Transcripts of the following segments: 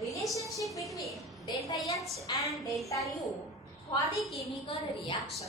relationship between delta H and delta U for the chemical reaction.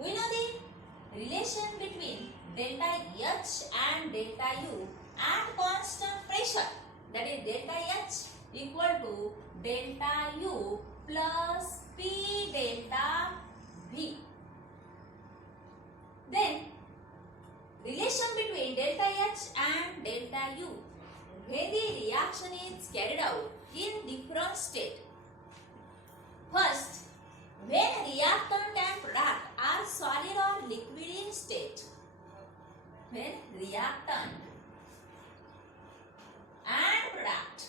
We know the relation between delta H and delta U at constant pressure, that is delta H equal to delta U plus P delta V. Then relation between delta H and delta U when the reaction is carried out in different state. First, when reactant and product are solid or liquid in state. When reactant and product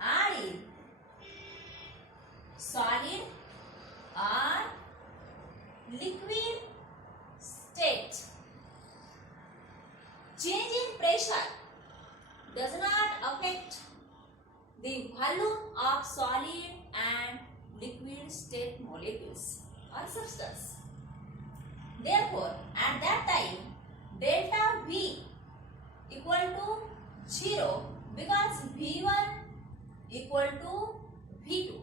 are in solid or liquid state, change in pressure does not affect the volume of solid and liquid state molecules or substance. Therefore, at that time, delta V equal to 0 because V1 equal to V2.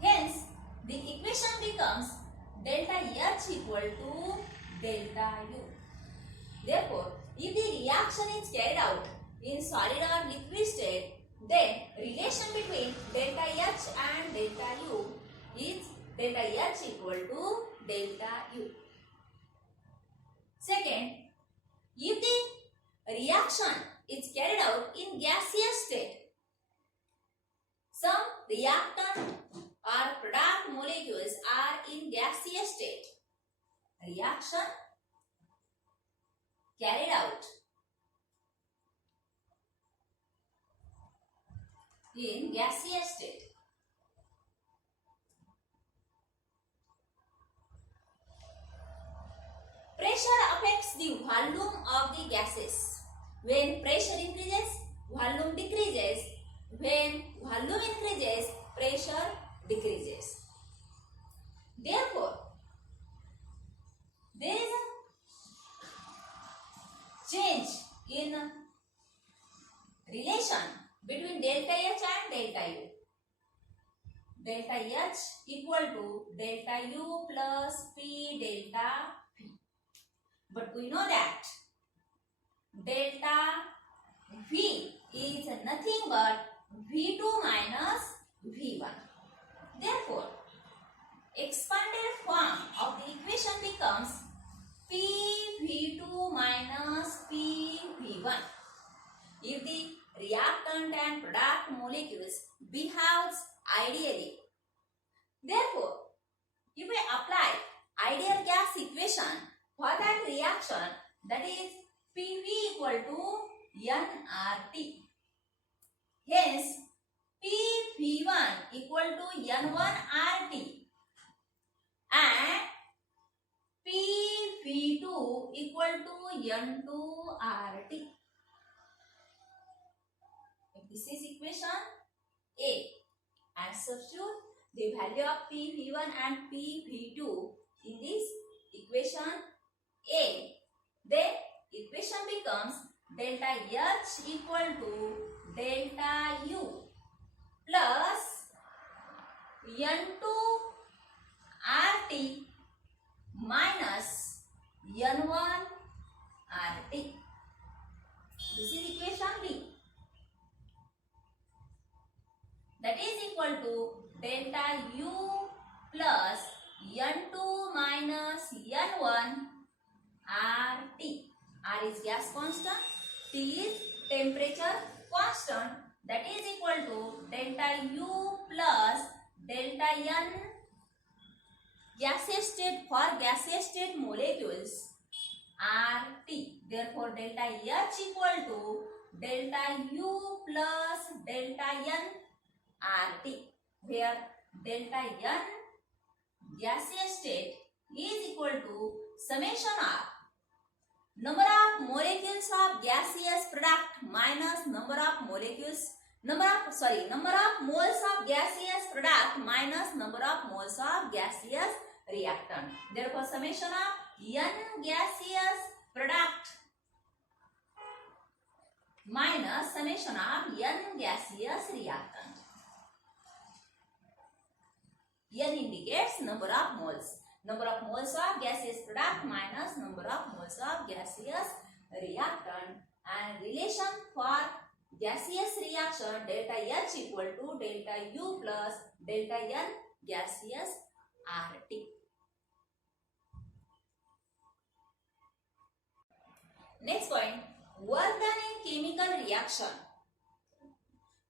Hence, the equation becomes delta H equal to delta U. Therefore, if the reaction is carried out in solid or liquid state, then relation between delta H and delta U is delta H equal to delta U. Second, if the reaction is carried out in gaseous state, some reactant or product molecules are in gaseous state. Reaction carried out in gaseous state. Pressure affects the volume of the gases. When pressure increases, volume decreases. When volume increases, pressure decreases. Therefore, there is a change in relation between delta H and delta U. Delta H equal to delta U plus P delta V. But we know that delta V is nothing but V2 minus V1. Therefore, expanded form of the equation becomes PV2 minus PV1. If the reactant and product molecules behaves ideally, therefore, if we apply ideal gas equation for that reaction, that is PV equal to nRT. Hence, PV1 equal to N1RT and PV2 equal to N2RT. This is equation A, and substitute the value of PV1 and PV2 in this equation A. Then equation becomes delta H equal to delta U plus N2 RT minus N1 RT. This is equation B. That is equal to delta U plus N2 minus N1 RT. R is gas constant, T is temperature constant, that is equal to delta U plus delta N gaseous state for gaseous state molecules RT. Therefore, delta H equal to delta U plus delta N RT, where delta N gaseous state is equal to summation of number of molecules of gaseous product minus number of moles of gaseous product minus number of moles of gaseous reactant. Therefore, summation of N gaseous product minus summation of n gaseous reactant. N indicates number of moles. Number of moles of gaseous product minus number of moles of gaseous reactant, and relation for gaseous reaction delta H equal to delta U plus delta N gaseous RT. Next point, work done in chemical reaction.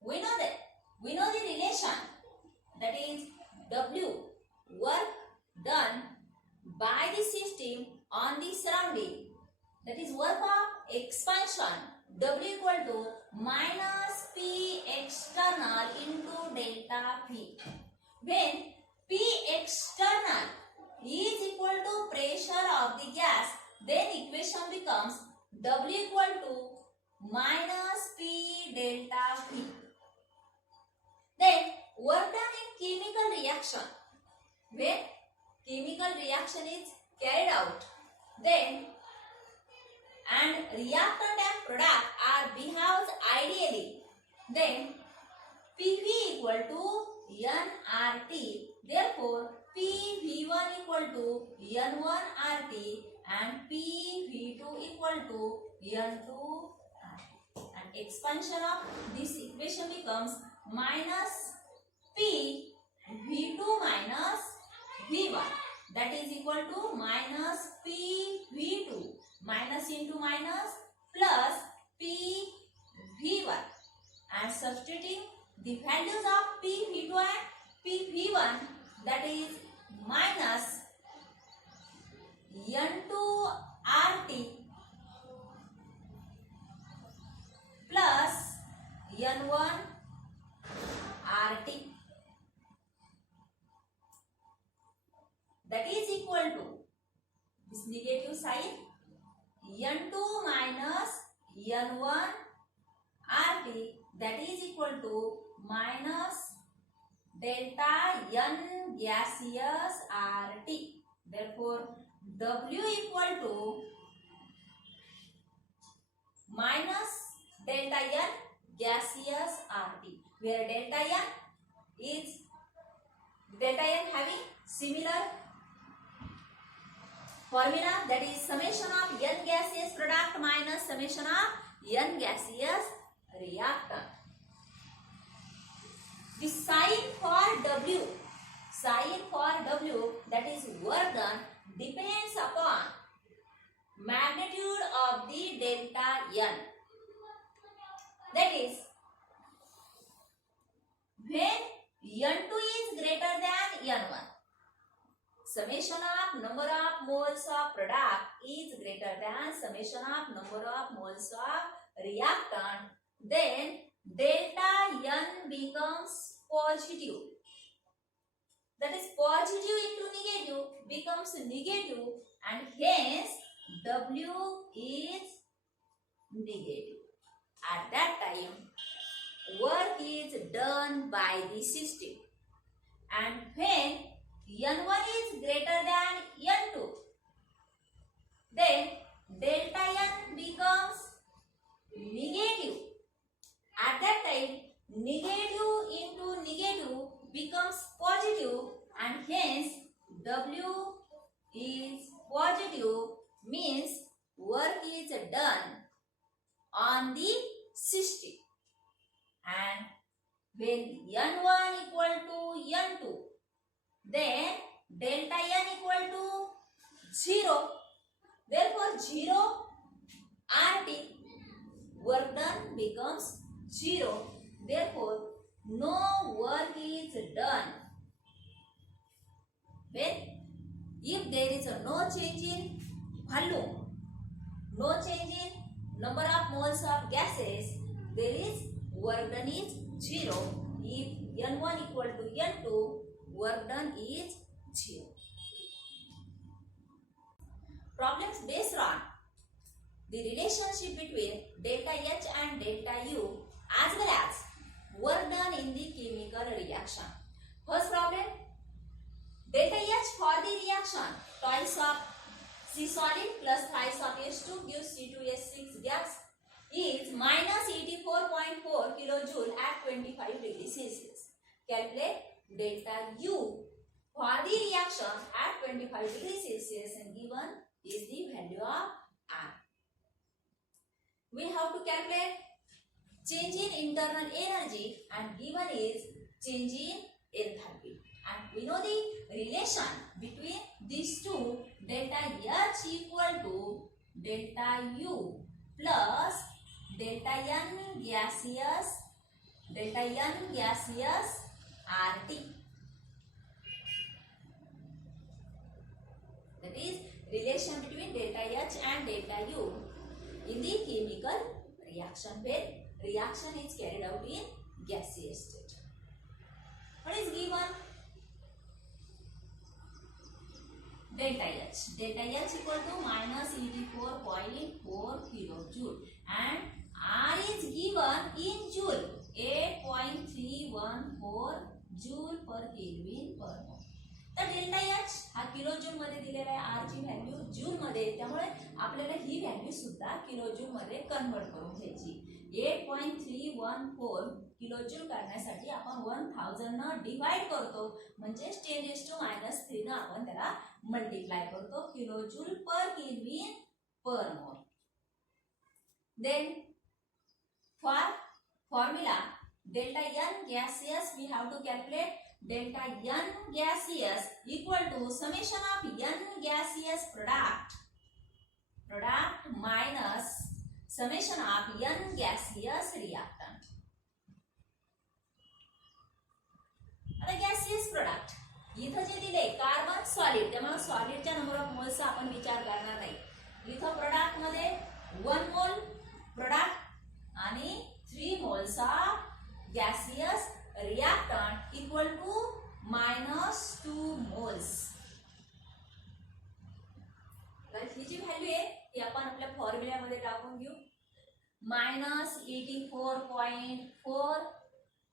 We know the relation, that is W, work done by the system on the surrounding, that is work of expansion, W equal to minus P external into delta P. When P external is equal to pressure of the gas, then equation becomes W equal to minus P delta P. Then work done in chemical reaction. When chemical reaction is carried out, then and reactant and product are behaved ideally, then PV equal to nRT. Therefore, PV1 equal to N1RT and PV2 equal to N2RT. And expansion of this equation becomes minus P V2 minus V1, that is equal to minus P V2 minus into minus plus P V1, and substituting the values of P V2 and P V1, that is minus N2 RT plus N1 RT, that is equal to this negative sign N2 minus N1 RT, that is equal to minus delta N gaseous RT. Therefore, W equal to minus delta N gaseous RT, where delta N having similar formula, that is summation of N gaseous product minus summation of N gaseous reactant. The sign for W, that is work done, depends upon magnitude of the delta N. That is, when N2 is greater than N1, summation of number of moles of product is greater than summation of number of moles of reactant, then delta N becomes positive. That is, positive into negative becomes negative, and hence W is negative. At that time, work is done by the system, and when N1 is greater than N2, then delta N becomes negative. At that time, negative into negative becomes positive, and hence W is positive, means work is done on the system. And when N1 equal to N2, then delta N equal to 0. Therefore, 0 RT, work done becomes 0. Therefore, no work is done. If there is no change in volume, no change in number of moles of gases, there is work done is 0. If N1 equal to N2, work done is 0. Problems based on the relationship between delta H and delta U, as well as work done in the chemical reaction. First problem, delta H for the reaction, twice of C solid plus thrice of H2 gives C2H6 gas. is minus 84.4 kilojoule at 25 degrees Celsius. Calculate delta U for the reaction at 25 degrees Celsius and given is the value of R. We have to calculate change in internal energy and given is change in enthalpy. And we know the relation between these two, delta H equal to delta U plus delta N gaseous RT. That is relation between delta H and delta U in the chemical reaction where reaction is carried out in gaseous state. What is given? Delta H. Delta H equal to minus 84.4 kilojoule and R is given in joule 8.314 joule per Kelvin per mole. तर delta H हा kilo joule मध्ये दिलेला आहे, are ची value joule मध्ये, त्यामुळे आपल्याला ही value सुद्धा किलो जूल मध्ये कन्वर्ट करून घ्यायची. 8.314 किलो जूल करण्यासाठी आपण 1000 न डिवाइड करतो, म्हणजे 10⁻³ न आपण त्याला मल्टिप्लाय करतो kilo joule per kelvin per mole. Then for formula delta N gaseous we have to calculate delta N gaseous equal to summation of N gaseous product minus summation of N gaseous reactant. आता gaseous product इथं जे दिले carbon solid, त्यामुळे सॉलिडच्या number of मोल्सचा आपण विचार करणार नाही. इथं product मध्ये 1 मोल प्रोडक्ट आणि 3 moles of gaseous reactant equal to minus 2 moles. तर ही जी व्हॅल्यू आहे ती आपण आपल्या फॉर्म्युल्यामध्ये टाकून घेऊ. minus 84.4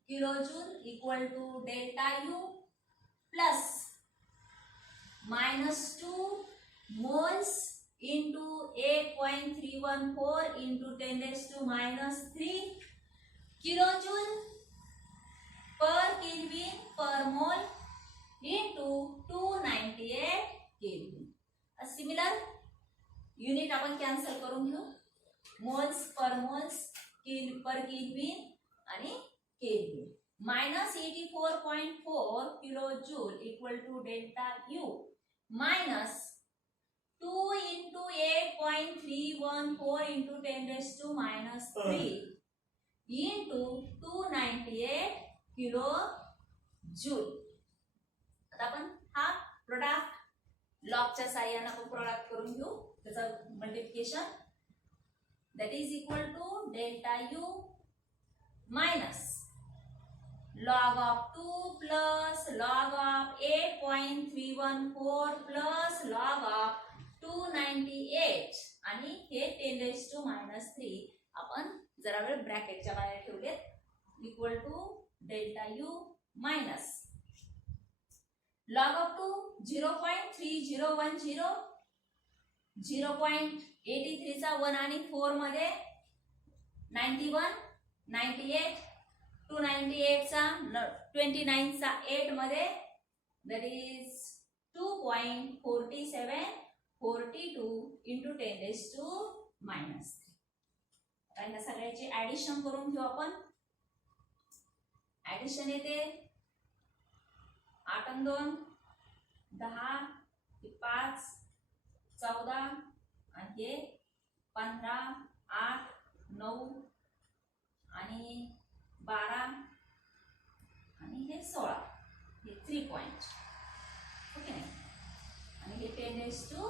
kilojoule equal to delta U plus minus 2 moles into 8.314 into 10⁻³ kilojoule per Kelvin per mole into 298 Kelvin. A similar unit आपण cancel करून घेऊ. Moles per moles per kelvin आणि kelvin. minus 84.4 kilojoule equal to delta U minus 2 into 8.314 into 10⁻³ into 298 kilo joule. आता आपण हा product लॉगच्या साहाय्याने आपण product करून घेऊ, त्याचं multiplication. that is equal to delta U minus log of 2 plus log of 8.314 plus log of 298 आणि हे 10⁻³ आपण जरा वेळ ब्रॅकेटच्या बाहेर ठेवलेत. Equal to delta U minus log of 2 0.3010 0.83 चा 1 आणि 4 मध्ये 91 98 298 चा 29 चा 8 मध्ये that is 2.4742 into 10⁻³. आता सगळ्याची ऍडिशन करून घेऊ आपण. ऍडिशन येते 8 आणि 2 10 5 14 आणि हे 15 8 9 आणि 12 आणि हे 16 हे 3 पॉइंट. ओके नाही, आणि हे 10⁻³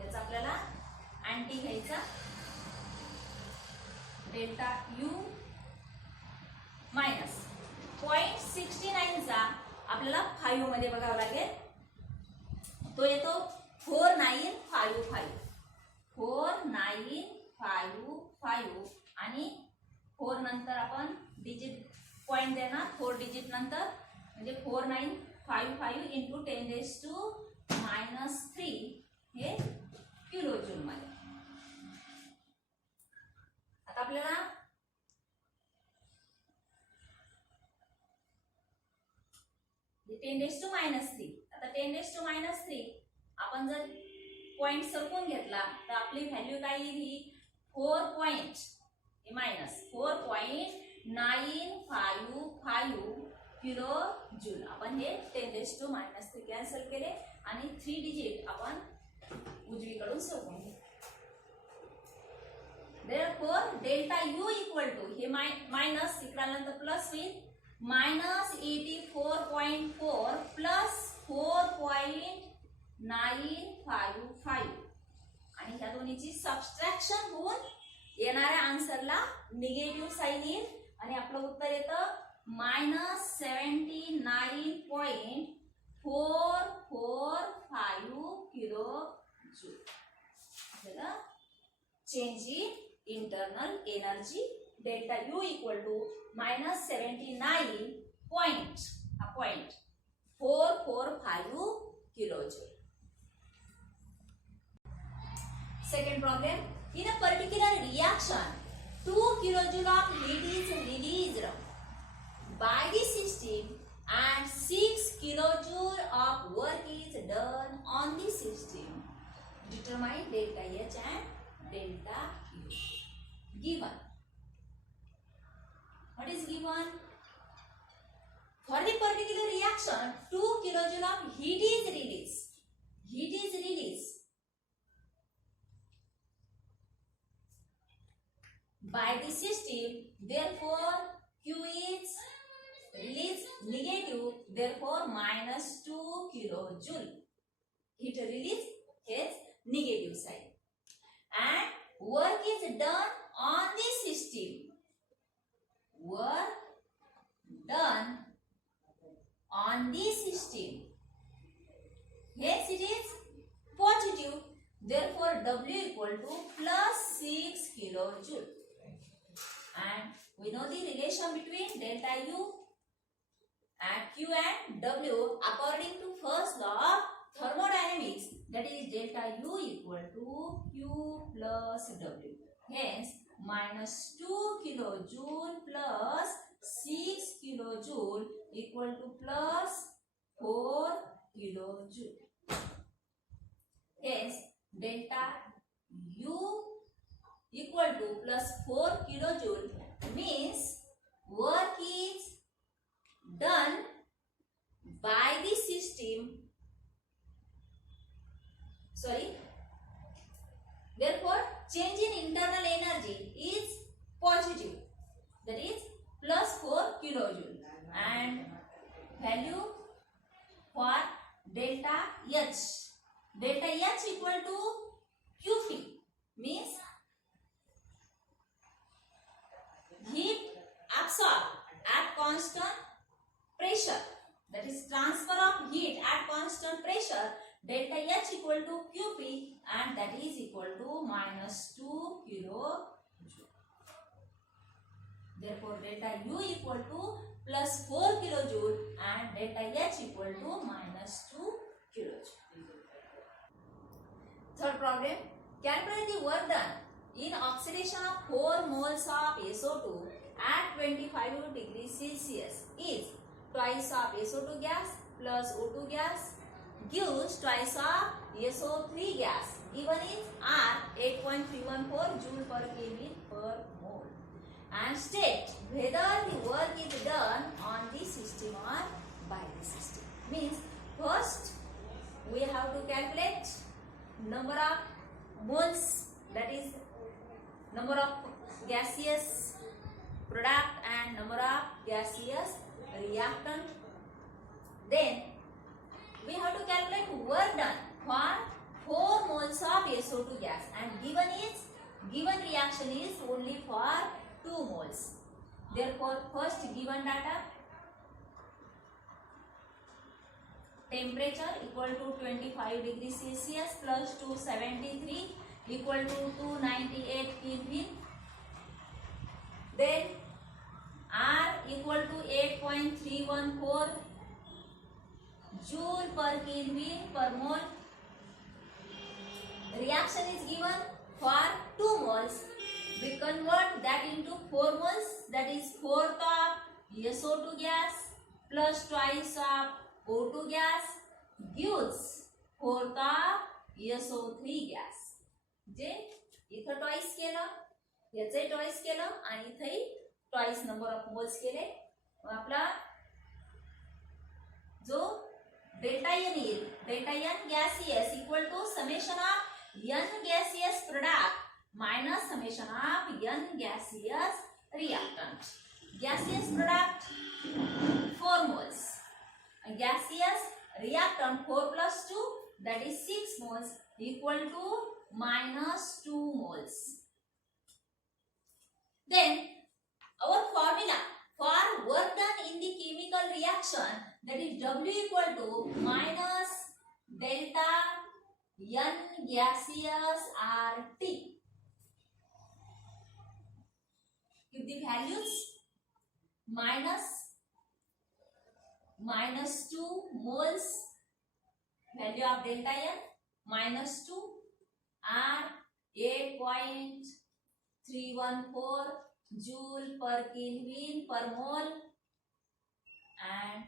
याचा आपल्याला अँटी घ्यायचा. डेल्टा यू मायनस 0.69 चा आपल्याला 5 मध्ये बघावं लागेल. तो येतो 4955 4955 आणि 4 नंतर आपण डिजिट पॉइंट देणार 4 डिजिट नंतर, म्हणजे 4955 into 10⁻³ हे किलो जूल मध्ये. 10⁻³ आता 10⁻³ आपण जर पॉइंट सरकून घेतला तर आपली व्हॅल्यू काय येईल ही 4.955 किलो जूल. आपण हे 10⁻³ कॅन्सल केले आणि 3 डिजिट आपण उजवीकडून सरकून घेतले. Therefore delta U equal to हे मायनस इकडे प्लस होईल -84.4 प्लस 4.955 आणि ह्या दोन्हीची सबट्रॅक्शन होऊन येणाऱ्या आन्सरला निगेटिव्ह साइन येईल आणि आपलं उत्तर येतं -79.445 kilo joule. Change in internal energy delta U equal to -79.445 kilojoule. Second problem, in a particular reaction 2 kilojoule of heat is released by the system and 6 kilojoule of work is done on the system. Determine delta H and delta U. Given. What is given? For the particular reaction, 2 kilojoule of heat is released. Heat is released by the system. Therefore, Q is released negative. Therefore, -2 kilojoule. Heat release is negative side. And work is done on the system. Work done on the system. Hence it is positive. Therefore W equal to +6 kilojoule. And we know the relation between delta U and Q and W according to first law of thermodynamics, that is delta U equal to Q plus W. Hence -2 kilojoule plus 6 kilojoule equal to +4 kilojoule. Hence delta U equal to +4 kilojoule means work is done by the system. Therefore, change in internal energy is positive, that is +4 kilojoule, and value for delta H. Delta H equal to QP means heat absorbed at constant pressure, that is transfer of heat at constant pressure. Delta H equal to QP and that is equal to -2 kilojoule. Therefore, delta U equal to +4 kilojoule and delta H equal to -2 kilojoule. Third problem, calculate the work done in oxidation of 4 moles of SO2 at 25 degrees Celsius is twice of SO2 gas plus O2 gas gives twice of SO3 gas. Given is R 8.314 joule per Kelvin per mole. And state whether the work is done on the system or by the system. Means first we have to calculate number of moles, that is number of gaseous product and number of gaseous reactant. Then we have to calculate work done for 4 moles of SO2 gas and given reaction is only for 2 moles. Therefore, first given data, temperature equal to 25 degrees Celsius plus 273 equal to 298 Kelvin. Then R equal to 8.314 joule per Kelvin per mole. Reaction is given for 2 moles. We convert that into 4 moles, that is 4th of SO2 gas plus twice of O2 gas gives fourth of SO3 gas. जे इथं toys केलं, याचंही toys केलं आणि इथंही toys number of moles केले. आपला जो delta n येईल, delta n gaseous equal to summation of n gaseous product minus summation of n gaseous reactant. Gaseous product 4 moles, gaseous reactant 4 plus 2 that is 6 moles equal to minus 2 moles. Then our formula for work done in the chemical reaction, that is W equal to minus delta N gaseous RT. Give the values. minus 2 moles value of delta N, minus 2 are 8.314 joule per Kelvin per mole and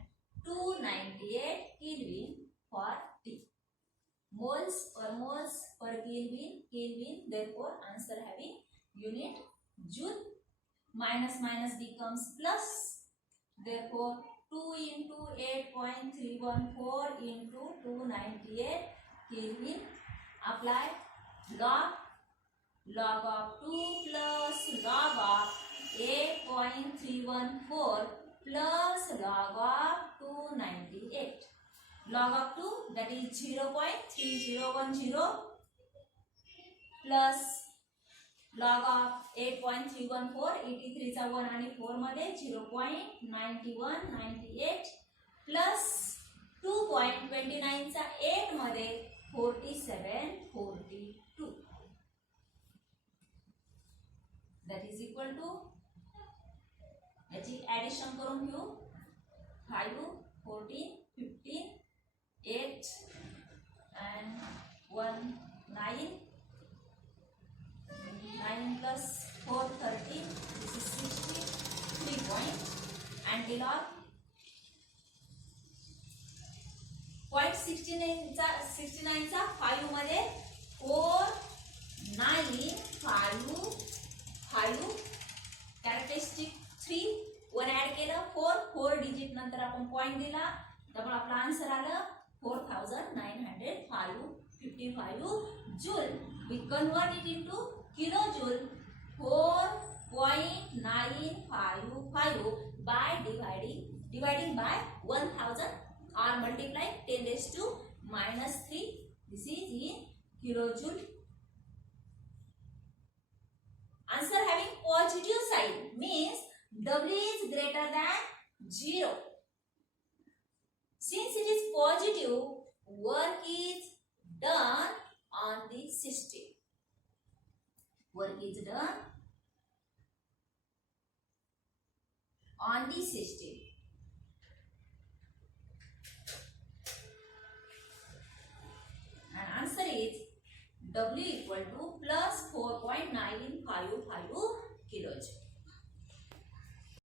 298 Kelvin for T. Moles per Kelvin, therefore answer having unit joule. Minus becomes plus, therefore 2 into 8.314 into 298 Kelvin. Apply log of 2 plus log of 8.314 plus log of 298. Log of 2 that is 0.3010 plus log of 8.314, 83 चा 1 आणि 4 मध्ये 0.9198 plus 2.29 चा 8 मध्ये 4742. That is equal to, याची addition करून घेऊ. 5, 14, 15, 8 and 1, 9. 9 plus 4, 13. This is 60. 3 point. Antilog 0.69 चा 5 मध्ये 4, 9, 5. कॅरेक्टरिस्टिक 3 1 ऍड केलं 4 डिजिट नंतर आपण पॉइंट दिला, त्यामुळे आपला आन्सर आलं 4955 joule. We convert it into kilojoule. 4.955 by dividing by 1000 or multiply 10 raised to minus 3. This is in kilojoule. Answer having positive sign means W is greater than 0. Since it is positive, work is done on the system. Work is done on the system. And answer is W equal to plus 4.955